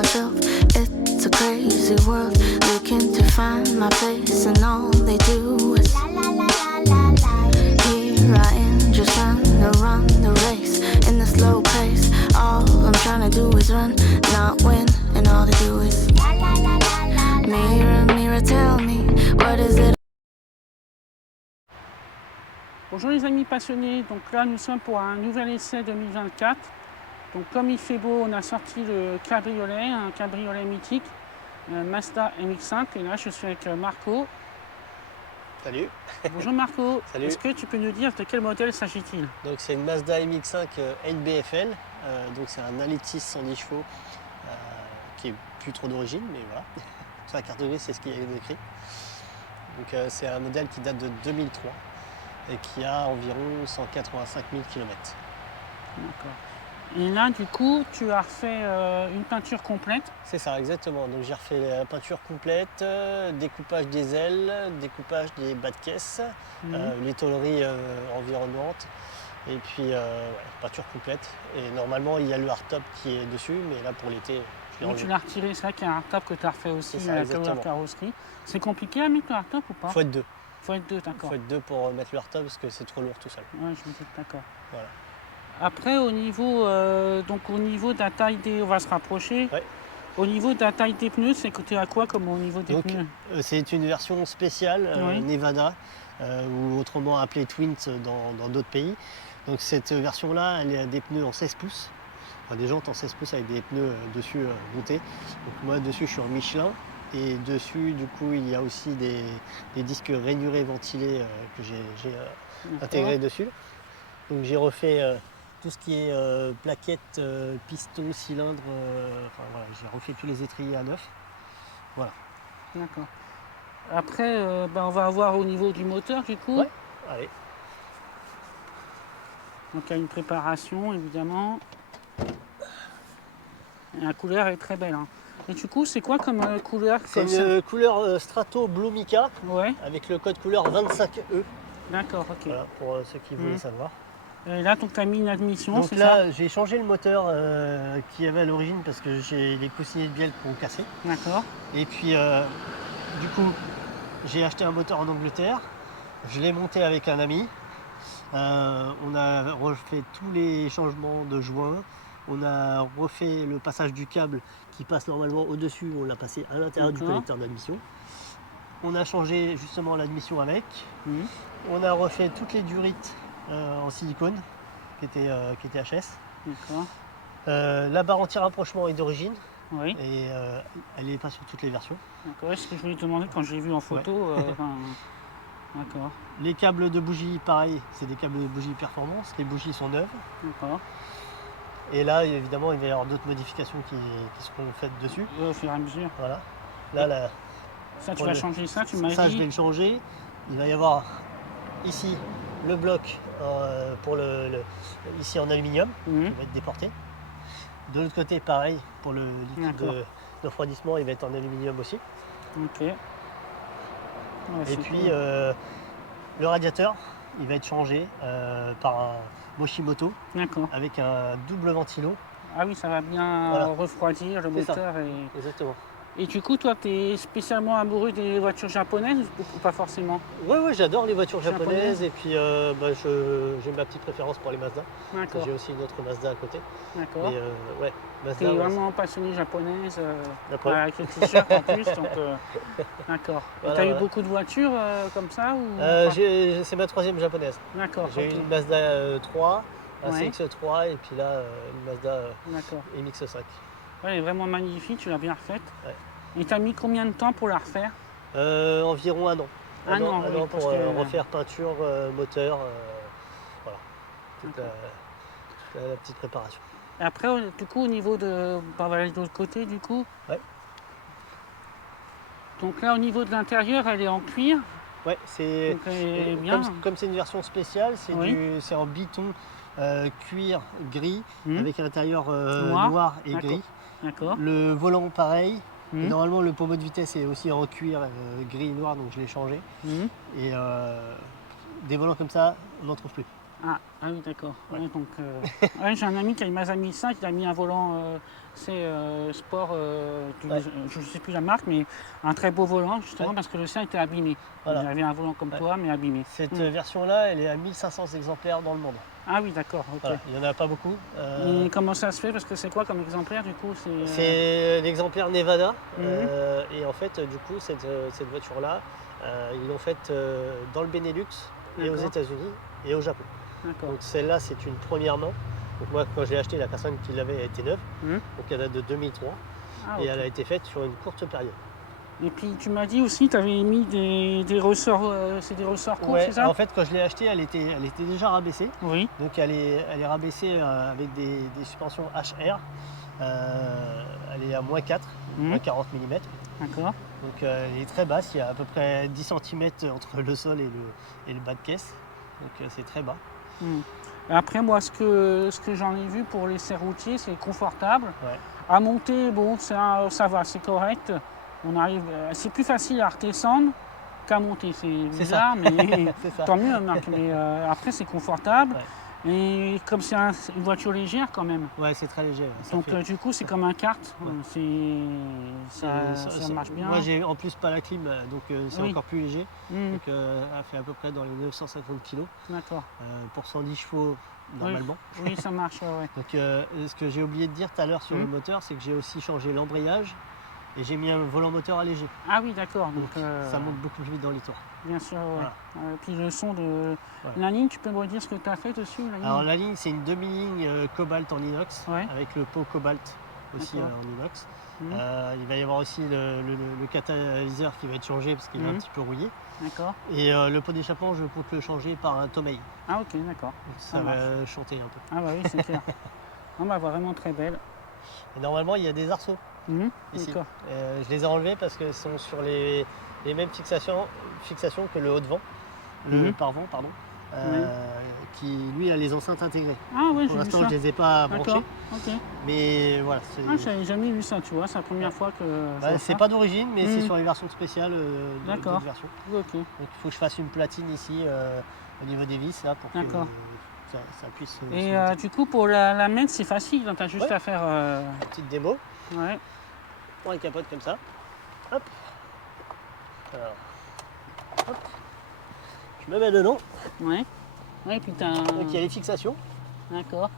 myself. It's a crazy world, looking to find my place, and all they do is here I am, just trying to run the race in the slow pace. All I'm trying to do is run, not win, and all they do is mirror, mirror, tell me what is it. Bonjour les amis passionnés, donc là nous sommes pour un nouvel essai 2024. Donc comme il fait beau, on a sorti le cabriolet, un cabriolet mythique, un Mazda MX-5, et là je suis avec Marco. Salut. Bonjour Marco. Salut. Est-ce que tu peux nous dire de quel modèle s'agit-il? Donc c'est une Mazda MX-5 NBFL, donc c'est un 1,6 110 chevaux qui est plus trop d'origine, mais voilà. Sur la carte grise, c'est ce qui est écrit. Donc c'est un modèle qui date de 2003 et qui a environ 185 000 km. D'accord. Et là du coup tu as refait une peinture complète? C'est ça, exactement. Donc j'ai refait la peinture complète, découpage des ailes, découpage des bas de caisse, les tôleries environnantes, et puis peinture complète. Et normalement il y a le hardtop qui est dessus, mais là pour l'été je l'ai Donc enlevé. tu l'as retiré, c'est vrai qu'il y a un hardtop que tu as refait aussi, Ça, la exactement. carrosserie. C'est compliqué à mettre le hardtop ou pas? Faut être deux. Faut être deux, d'accord. Faut être deux pour mettre le hardtop parce que c'est trop lourd tout seul. Ouais, je me dis, d'accord. Voilà. Après, au niveau de la taille des... On va se rapprocher. Ouais. Au niveau de la taille des pneus, c'est côté à quoi comme au niveau des Donc pneus? c'est une version spéciale Oui. Nevada, ou autrement appelée Twins dans d'autres pays. Donc cette version-là, elle a des pneus en 16 pouces. Enfin, des jantes en 16 pouces avec des pneus dessus montés. Donc moi dessus je suis en Michelin. Et dessus du coup il y a aussi des disques rainurés ventilés que j'ai intégrés dessus. Donc j'ai refait tout ce qui est plaquettes, pistons, cylindres, enfin voilà, j'ai refait tous les étriers à neuf. Voilà. D'accord. Après, on va avoir au niveau du moteur du coup. Ouais, allez. Donc il y a une préparation évidemment. Et la couleur est très belle, hein. Et du coup, c'est quoi comme couleur? C'est une couleur Strato Blue Mica Ouais, avec le code couleur 25E. d'accord, ok. Voilà, pour ceux qui voulaient savoir. Et là, donc tu as mis une admission, Donc c'est là, j'ai changé le moteur qui avait à l'origine parce que j'ai les coussinets de bielle qui ont cassé. ça? D'accord. Et puis, du coup, j'ai acheté un moteur en Angleterre. Je l'ai monté avec un ami. On a refait tous les changements de joints. On a refait le passage du câble qui passe normalement au-dessus. On l'a passé à l'intérieur du collecteur d'admission. On a changé justement l'admission avec. On a refait toutes les durites en silicone qui étaient HS. D'accord. La barre anti-rapprochement est d'origine. Oui. Et elle n'est pas sur toutes les versions. D'accord. Ce que je voulais te demander quand j'ai vu en photo. D'accord. Les câbles de bougies, pareil, c'est des câbles de bougies performance. Les bougies sont neuves. D'accord. Et là, évidemment, il va y avoir d'autres modifications qui seront faites dessus. Au fur et à mesure. Voilà. Là, ça, tu vas changer ça, tu m'as dit. Ça, je vais le changer. Il va y avoir ici le bloc ici en aluminium qui va être déporté. De l'autre côté, pareil, pour le liquide de refroidissement, il va être en aluminium aussi. Ok. Ouais, et puis, le radiateur, il va être changé par un Moshimoto avec un double ventilo. Ah oui, ça va bien refroidir le moteur. Exactement. Et du coup, toi, tu es spécialement amoureux des voitures japonaises ou pas forcément? Oui, j'adore les voitures japonaises. Et puis, j'ai ma petite préférence pour les Mazda. J'ai aussi une autre Mazda à côté. D'accord. Mazda. Tu es vraiment passionné japonaise, avec le t-shirt en plus. Donc, d'accord. Voilà, tu as eu beaucoup de voitures comme ça ou... C'est ma troisième japonaise. D'accord. J'ai eu une Mazda 3, un CX-3 et puis là, une Mazda MX-5. Ouais, elle est vraiment magnifique, tu l'as bien refaite. Ouais. Et tu as mis combien de temps pour la refaire? Environ un an. Un an pour refaire peinture, moteur, voilà. Toute la petite préparation. Et après, du coup, au niveau de... On va aller de l'autre côté, du coup. Ouais. Donc là, au niveau de l'intérieur, elle est en cuir. Ouais, c'est comme c'est une version spéciale, c'est en biton cuir gris avec un intérieur noir et gris. D'accord. Le volant pareil. Et normalement le pommeau de vitesse est aussi en cuir gris et noir, donc je l'ai changé. Et des volants comme ça, on n'en trouve plus. Ah oui, d'accord. Ouais. Ouais, donc, ouais, j'ai un ami qui a une Mazda 1005, il a mis un volant sport, Ouais. je ne sais plus la marque, mais un très beau volant, justement, Ouais. parce que le sien était abîmé. Voilà. Il avait un volant comme Ouais. toi, mais abîmé. Cette version-là, elle est à 1500 exemplaires dans le monde. Ah oui, d'accord, ok. Voilà. Il n'y en a pas beaucoup. Et comment ça se fait? Parce que c'est quoi comme exemplaire, du coup? C'est l'exemplaire Nevada. Mhm. Et en fait, du coup, cette voiture-là, ils l'ont faite dans le Benelux et aux D'accord. États-Unis et au Japon. D'accord. Donc celle-là, c'est une première main. Donc moi, quand j'ai acheté, la personne qui l'avait, elle était neuve. Mhm. Donc elle date de 2003. Ah, Et ok. elle a été faite sur une courte période. Et puis, tu m'as dit aussi, tu avais mis des ressorts, c'est des ressorts courts, Ouais, c'est ça? en fait, quand je l'ai achetée, elle était déjà rabaissée. Oui, Donc elle est rabaissée avec des suspensions HR. Elle est à moins 4, moins 40 mm. d'accord. Donc elle est très basse, il y a à peu près 10 cm entre le sol et le bas de caisse. Donc c'est très bas. Hmm. Et après, moi, ce que j'en ai vu pour les serres routiers, c'est confortable. Ouais. À monter, bon, ça va, c'est correct. On arrive, c'est plus facile à redescendre qu'à monter. C'est bizarre, mais C'est ça. tant mieux, Marc. Mais après, c'est confortable. Ouais. Et comme c'est une voiture légère quand même. Ouais, c'est très léger. Ça Donc fait- du coup, c'est comme un kart. Ouais. Ça marche bien. Moi, j'ai en plus pas la clim, donc c'est Oui. encore plus léger. Hmm, Donc elle fait à peu près dans les 950 kg d'accord. pour 110 chevaux normalement. Oui, ça marche, ouais. Donc ce que j'ai oublié de dire tout à l'heure sur le moteur, c'est que j'ai aussi changé l'embrayage et j'ai mis un volant moteur allégé. Ah oui, d'accord. Donc Donc, ça monte beaucoup plus vite dans les tours. bien sûr, ouais. Voilà. Puis le son de Voilà. la ligne, tu peux me redire ce que tu as fait dessus, la ligne? Alors la ligne, c'est une demi-ligne cobalt en inox Ouais. avec le pot cobalt aussi D'accord. en inox. Mhm. Il va y avoir aussi le catalyseur qui va être changé parce qu'il est un Mhm. petit peu rouillé. D'accord. Et le pot d'échappement, je compte le changer par un Tomei. Ah ok, d'accord. Donc Ça ça va chanter un peu. Ah bah oui, c'est clair. Non, bah vraiment très belle. Et normalement, il y a des arceaux Mhm, ici. d'accord. Je les ai enlevés parce qu'ils sont sur les mêmes fixations que le haut de vent, le Mhm. pare-vent, pardon, qui lui a les enceintes intégrées. Ah oui, Pour j'ai vu l'instant, ça. je les ai pas D'accord. branchées, Ok. mais voilà. Ah, j'avais jamais vu ça, tu vois. C'est la première fois que. je vois C'est ça. pas d'origine, mais c'est Mhm. sur les versions spéciales D'accord. d'autres versions. Ok. Donc il faut que je fasse une platine ici au niveau des vis là pour que D'accord. ça puisse. Et se monter. du coup, pour la mettre, c'est facile. Tu as juste Ouais. à faire. Petite démo. Ouais. On prend les capotes comme ça. Hop. Alors. Hop. Je me mets dedans. Ouais. Ouais, puis t'as un. Donc il y a les fixations. D'accord.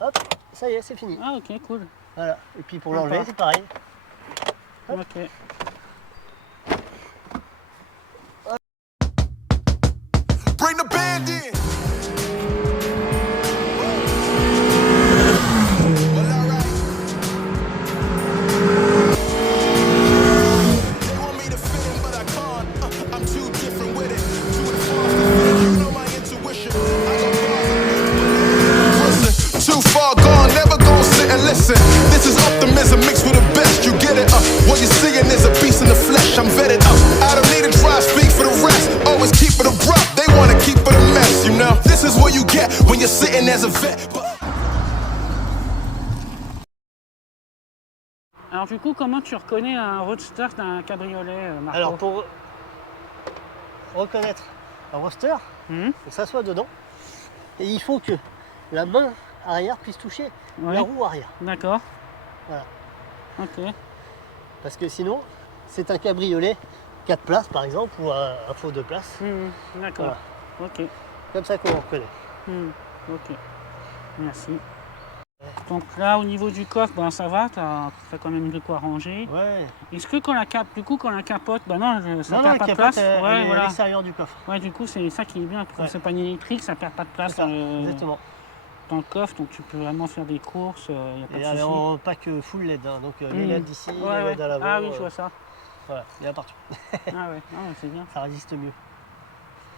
Hop. Ça y est, c'est fini. Ah, ok, cool. Voilà. Et puis pour Sympa. l'enlever, c'est pareil. Hop. Ok. Bring the band in. Well, alright. They want me to fit in, but I can't. I'm too different with it. Too advanced to fit. You know my intuition. I got bars. Listen, too far gone, never gonna sit and listen. This is optimism mixed with the best. You get it? What you're seeing is a beast in the flesh. I'm vetted up. I don't need to try to speak for the rest. Always keep it abrupt. They wanna keep it a mess, you know. This is what you get when you're sitting as a vet. Alors, du coup, comment tu reconnais un roadster d'un cabriolet, Marco? Alors pour reconnaître un roster, Mhm. il faut que ça soit dedans. Et il faut que la main arrière puisse toucher Ouais. la roue arrière. D'accord. Voilà. Ok. Parce que sinon, c'est un cabriolet 4 places par exemple ou un faux 2 places. Mhm. D'accord. Ok. Comme ça qu'on reconnaît. Mhm. Ok. Merci. Donc là, au niveau du coffre, ben, ça va, t'as quand même de quoi ranger. Ouais. Est-ce que quand la capote, ben non, ça Non, perd la pas de capote, place. elle Ouais, est à voilà. l'extérieur du coffre. Ouais, du coup, c'est ça qui est bien. Quand Ouais. c'est pas une électrique, ça perd pas de place C'est ça, exactement. dans le coffre, donc tu peux vraiment faire des courses, y a pas Et de elle est souci. en pack full LED, hein, donc les Mhm. LED d'ici, Ouais, les ouais. LED à l'avant. Ah oui, je vois ça. Voilà, il y a partout. Ah ouais, ah ouais, c'est bien, Ça résiste mieux.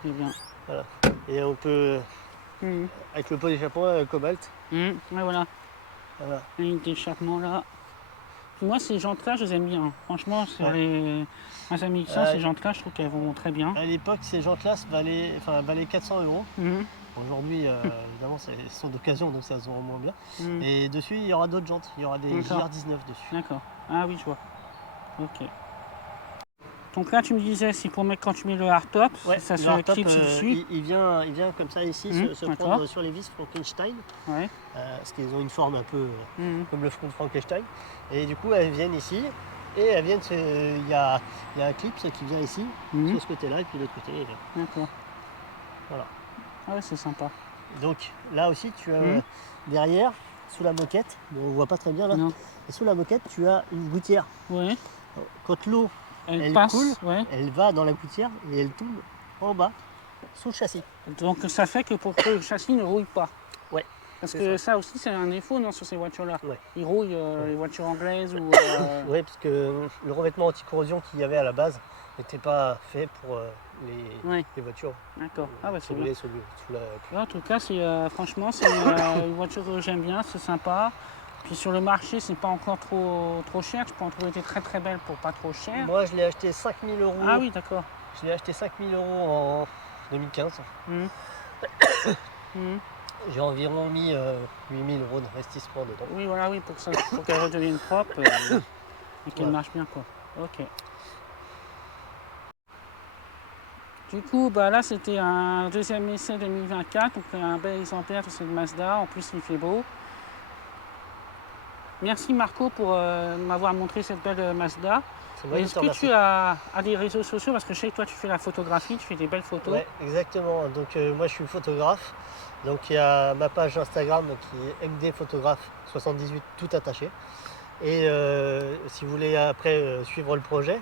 c'est bien. Et on peut, Mhm. avec le pot d'échappement cobalt, Mhm. Ouais, voilà, voilà. une d'échappement là. Puis moi, ces jantes-là, je les aime bien. Franchement, sur les amis que ça, ces jantes-là, je trouve qu'elles vont très bien. À l'époque, ces jantes-là valaient 400 €. Mhm. Aujourd'hui, évidemment, elles sont d'occasion, donc ça se vend moins bien. Mhm. Et dessus, il y aura d'autres jantes. Il y aura des D'accord. JR19 dessus. D'accord. Ah oui, je vois. Ok. Donc là, tu me disais, c'est pour mettre quand tu mets le hardtop, Ouais, ça le se hardtop, clipse dessus. il vient comme ça ici, se d'accord. prendre sur les vis Frankenstein, Ouais. parce qu'ils ont une forme un peu Mhm. comme le front de Frankenstein. Et du coup, elles viennent ici, et elles viennent, il y a un clip qui vient ici, Mhm. sur ce côté-là, et puis de l'autre côté. Et D'accord. voilà. Ah ouais, c'est sympa. Donc là aussi, tu as Mhm. derrière, sous la moquette, bon, on voit pas très bien là, Non. et sous la moquette, tu as une gouttière. Ouais. Quand l'eau Elle coule, passe. Ouais. elle va dans la gouttière et elle tombe en bas sur le châssis. Donc ça fait que pour que le châssis ne rouille pas. Ouais. Parce c'est que ça aussi, c'est un défaut non, sur ces voitures-là. Ouais. Ils rouillent les voitures anglaises ou. Oui, parce que le revêtement anti-corrosion qu'il y avait à la base n'était pas fait pour Ouais. les voitures D'accord. Ah ouais, qui c'est bien. roulaient sous la pluie. En tout cas, franchement, c'est une voiture que j'aime bien, c'est sympa. Puis sur le marché, c'est pas encore trop cher. Tu peux en trouver des très très belles pour pas trop cher. Moi, je l'ai acheté 5 000 €. Ah oui, d'accord. Je l'ai acheté 5 000 € en 2015. Mhm. Mhm. J'ai environ mis 8 000 € d'investissement dedans. Oui, voilà, oui, pour qu'elle redevienne propre et qu'elle Voilà. marche bien, quoi. Ok. Du coup, bah là, c'était un deuxième essai 2024, donc un bel exemplaire de cette Mazda. En plus, il fait beau. Merci Marco pour m'avoir montré cette belle Mazda. C'est moi qui Est-ce te que remercie. tu as des réseaux sociaux? Parce que je sais que toi, tu fais la photographie, tu fais des belles photos. Ouais, exactement. Donc moi, je suis photographe. Donc il y a ma page Instagram qui est mdphotographe78 tout attaché. Et si vous voulez après suivre le projet,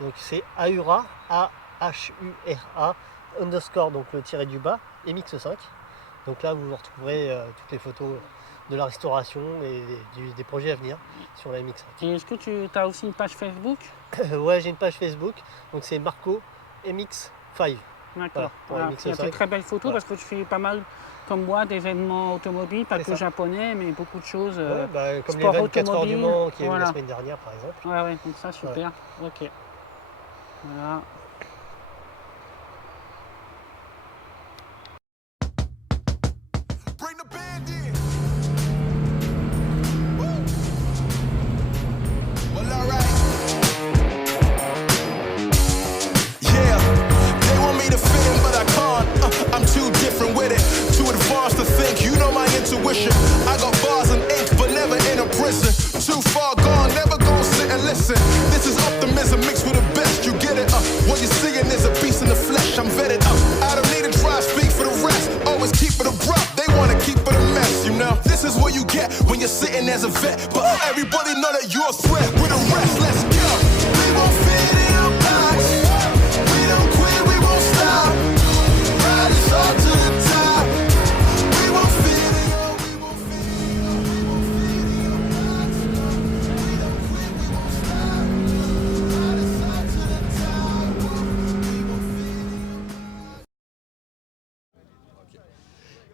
donc c'est Ahura, A-H-U-R-A, underscore, donc le tiré du bas, MX5. Donc là, vous retrouverez toutes les photos de la restauration et des projets à venir sur la MX5. Et est-ce que tu as aussi une page Facebook? Ouais, j'ai une page Facebook, donc c'est Marco MX5. D'accord. Voilà, pour Il y a de MX5. très belles photos Voilà. parce que tu fais pas mal, comme moi, d'événements automobiles, pas C'est que ça. japonais, mais beaucoup de choses. Ouais, bah, comme les sport 24 heures du automobile, Mans qui est eu voilà. la semaine dernière par exemple. Ouais, donc ça, super. Ok. Voilà. Bring the band in. Woo. Well, alright. Yeah, they want me to fit in, but I can't. I'm too different with it. Too advanced to think, you know my intuition. I got bars and ink, but never in a prison. Too far gone, never gonna sit and listen. This is optimism mixed with the best, you get it? What you're seeing is a beast in the flesh, I'm vetted. I don't need to try to speak for the rest. Always keep it abrupt, they wanna keep it a mess, you know? This is what you get when you're sitting as a vet. But everybody know that you're a threat. With the rest, let's go. We won't fit in a box. We don't quit, we won't stop. Riders up to the top. We won't fit in, we won't fit in, we won't fit in a box. We don't quit, we won't stop. Riders up to the top. We won't fit in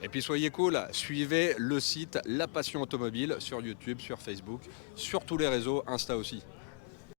a Et puis soyez cool, suivez le site La Passion Automobile sur YouTube, sur Facebook, sur tous les réseaux, Insta aussi.